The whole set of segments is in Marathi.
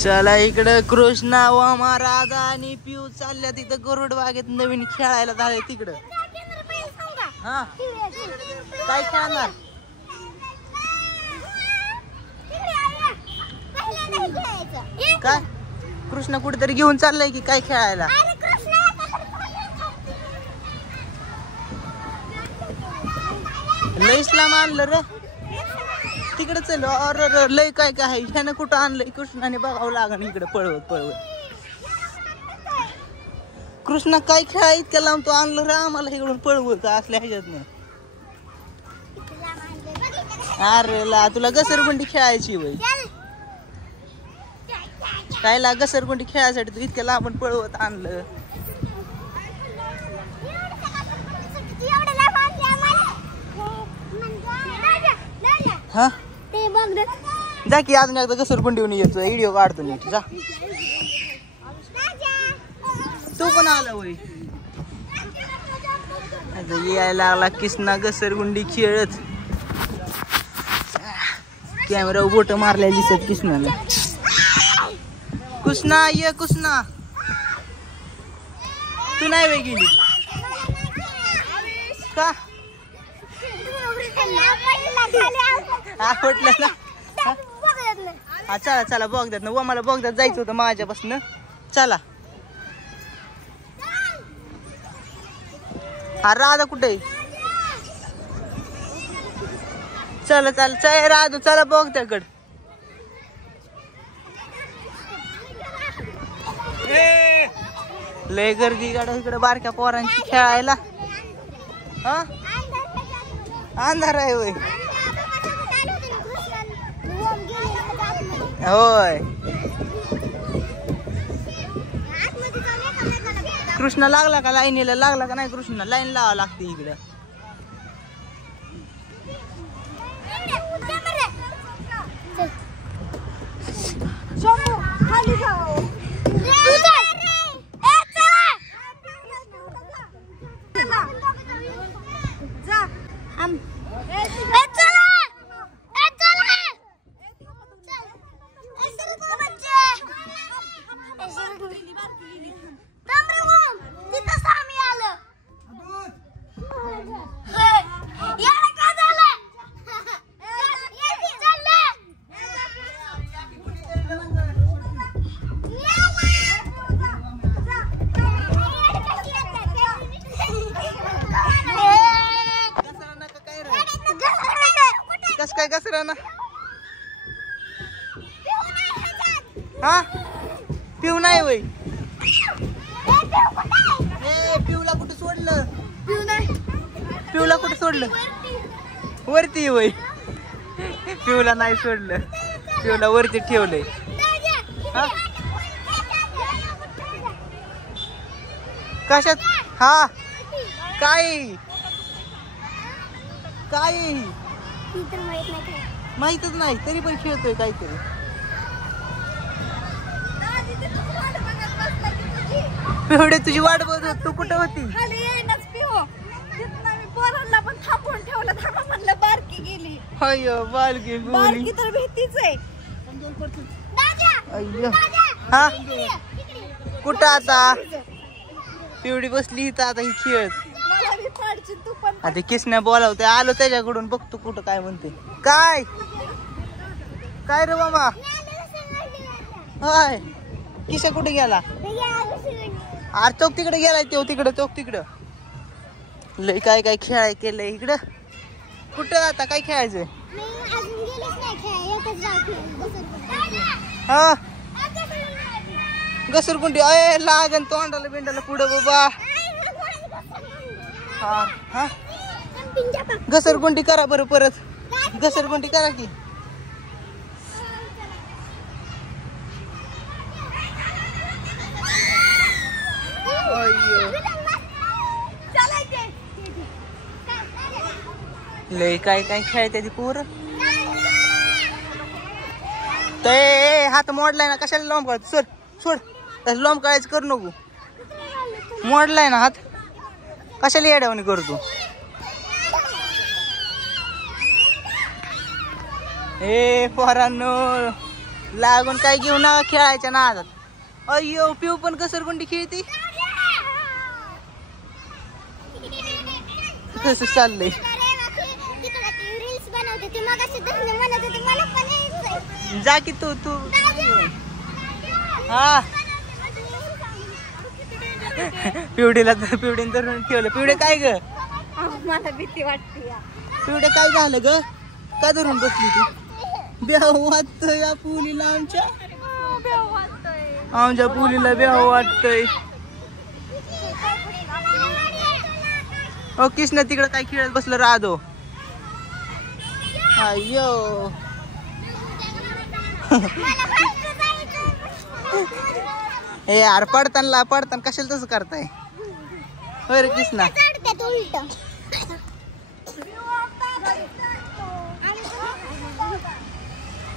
चला इकडं कृष्णा व महाराज आणि पिऊ चालल्या तिथं गरुड बागेत नवीन खेळायला झालंय तिकडं. हा काय खेळणार? काय कृष्णा कुठेतरी घेऊन चाललाय की काय खेळायला? लयच लांब आणलं रे तिकडे. चल अर लय काय काय आहे ह्यानं कुठं आणलंय कृष्णाने बघावं लागण इकडे पळवत पळवत. कृष्णा काय खेळा इतक्या लांब तो आणलं रे आम्हाला इकडून पळवत असल्या ह्याच्यात. अरे ला तुला घसरगुंडी खेळायची वय काय ला घसरगुंडी खेळायसाठी तू इतक्या लांब पळवत आणलं. हा जा की अजून एकदा घसरगुंडी येऊन येतो व्हिडिओ काढतो नीट जा. तू पण आला वय यायला लागला कृष्णा घसरगुंडी खेळत. कॅमेरा बोट मारल्या दिसत कृष्णाला. कृष्णा ये कृष्णा तू नाही वे गेली का? आवडलं ना? हा चला चला बघतात ना मला बघतात जायचं होतं माझ्यापासून. चला हा राधा कुठे? चला चला चल राधू चला बघ त्याकड. लय गर्दी गाड्या इकडे बारक्या पोरांची खेळायला. हा अंधार आहे होय. होय कृष्णा लागला का लाईनीला? लागला का नाही कृष्णा? लाईन लावा लागते इकडं. कस काय घसरा ना? हा पिऊ नाही वय. पिऊला कुठे सोडलं? पिऊला कुठे सोडलं? वरती वय. पिऊला नाही सोडलं पिऊला वरती ठेवलंय. हा कशात? हा काय काय माहितच नाही तरी पण खेळतोय काहीतरी. पिवडे तुझी वाट बघत तू कुठं होती? पण थांबून ठेवलं थांबा म्हणलं बारकी गेली. अय्यो बारकी बारकी तर भीतीच आहे. अय्यो हा कुठं आता? पिवडी बसली इथं आता ही खेळत. आता किसने बोलावते आलो त्याच्याकडून बघतो कुठं काय म्हणते. काय काय रे मामा? हाय किशा कुठे गेला? अरे चौक तिकडे गेलाय तो तिकडं चौक तिकडं. लय काय काय खेळाय केलंय इकडं. कुठं आता काय खेळायचंय? हा घसरगुंडी अय लागन तोंडाला बिंडाला पुढं बाबा. हा हा घसरगुंडी करा बरं परत. घसरगुंडी करा की. लय काय काय खेळते ती पोरं. ते हात मोडलाय ना कशाला लोंब काढतो? सोड सोड तसं लोंब काढायचं करू नको. मोडलाय ना हात कशाला येड्यावानी करतो? ए पोरांनो लागून काय घेऊ नका खेळायच्या नादात. अय्यो पिऊ पण घसरगुंडी खेळती. कसं चाललंय जा की तू हा पिवडीला पिवडीने धरून ठेवलं. पिवडे काय ग मला भीती वाटते. पिवडे काय झालं ग का धरून बसली ती. ब्याव वाटतंय या पुलीला आमच्या पुलीला ब्याव वाटतंय. ओ कृष्ण तिकडे काय खेळत बसलं राधो. अय्यो ए यार पडताना कशाला तसं करताय होय रे कृष्णा.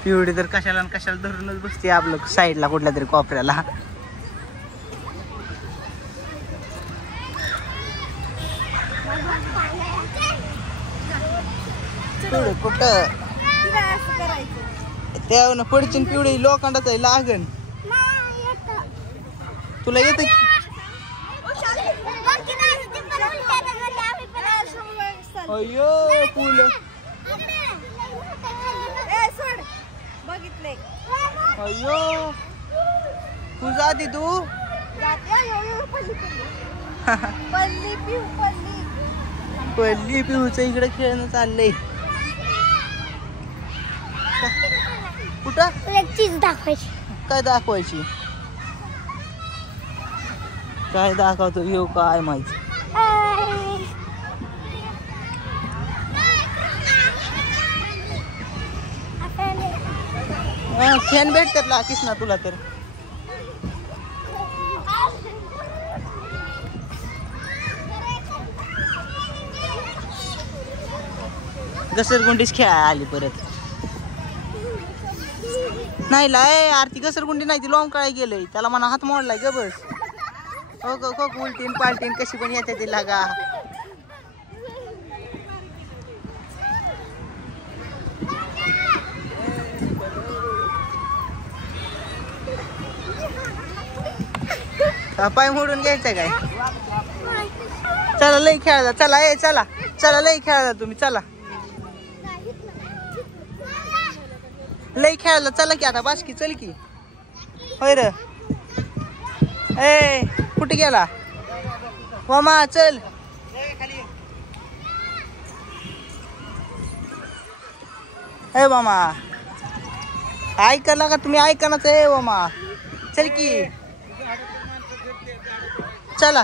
पिवडी तर कशाला धरूनच बसते आपलं साईडला कुठल्या तरी कोपऱ्याला. कुठं त्यावर पडचिन पिवडी लोखंडाच आहे लागण. तुला येत अयो पूल बघितले अयो तू जाती तू पल्ली पिऊच इकडे खेळणं चाललंय. कुठं चीज दाखवायची. काय दाखवायची काय दाखवतो येऊ काय माहिती. फॅन भेटतात ला कृष्णा तुला तर. घसरगुंडीच खेळायला आली परत. नाही लाय आरती घसरगुंडी नाही ती लॉंग काळी गेलंय त्याला म्हणा हात मोडलाय ग बस. हो ग उलटीन पालटीन कशी पण येते ती लागा. पाय मोडून घ्यायचं काय. चला लई खेळा चला ए चला लई खेळा तुम्ही चला लई खेळायला चला की आता बासकी चल की होय र. ए कुठे गेला वामा चल. ए वामा ऐका ना का तुम्ही ऐका नाच ए वामा चल की चला.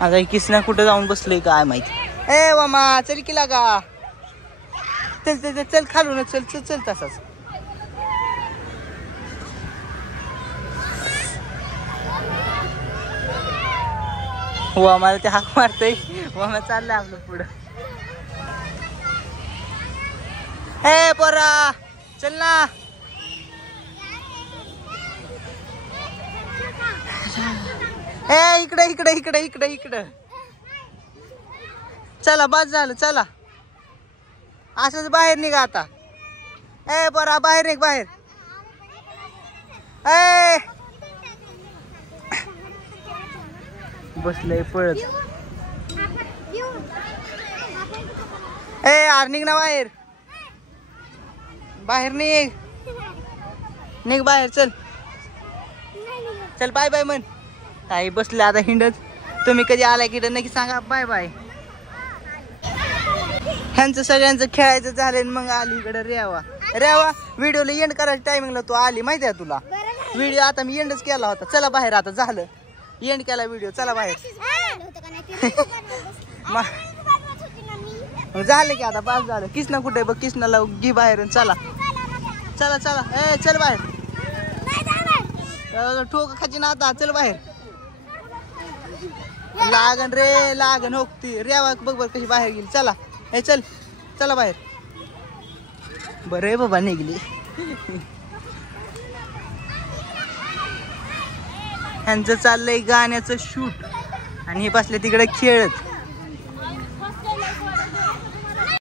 आता किसना कुठं जाऊन बसलोय काय माहिती. ए वामा चल की लागा चल खालून चल तसाच. वामाला ते हाक मारतय वामा चाललंय आपलं पुढं. ए पोरा चल ना. ए इकडे चला बस झालं चला. असंच बाहेर निघा आता. ए पोरा बाहेर निघ बाहेर. ए बसलंय पळत. ए यार निघ ना बाहेर निघ बाहेर चल बाय बाय म्हण. ताई बसले आता हिंडत. तुम्ही कधी आलाय की नक्की सांगा बाय बाय. ह्यांचं सगळ्यांचं खेळायचं झालं मग आली इकडे रेवा व्हिडिओला एंड करायच्या टायमिंगला तू आली माहिती आहे तुला. व्हिडिओ आता मी एंडच केला होता. चला बाहेर आता झालं एंड केला व्हिडिओ. चला बाहेर झालं की आता बस झालं. किसना कुठे बघ किसनाला गी बाहेर. चला ए चल बाहेर ठोक खाची ना आता. चल बाहेर लागन होती रेवा बघ कशी बाहेर गेली. चला ए चला बाहेर. बरं बाबा निघली. ह्यांचं चाललंय गाण्याचं शूट आणि हे बसले तिकडे खेळत.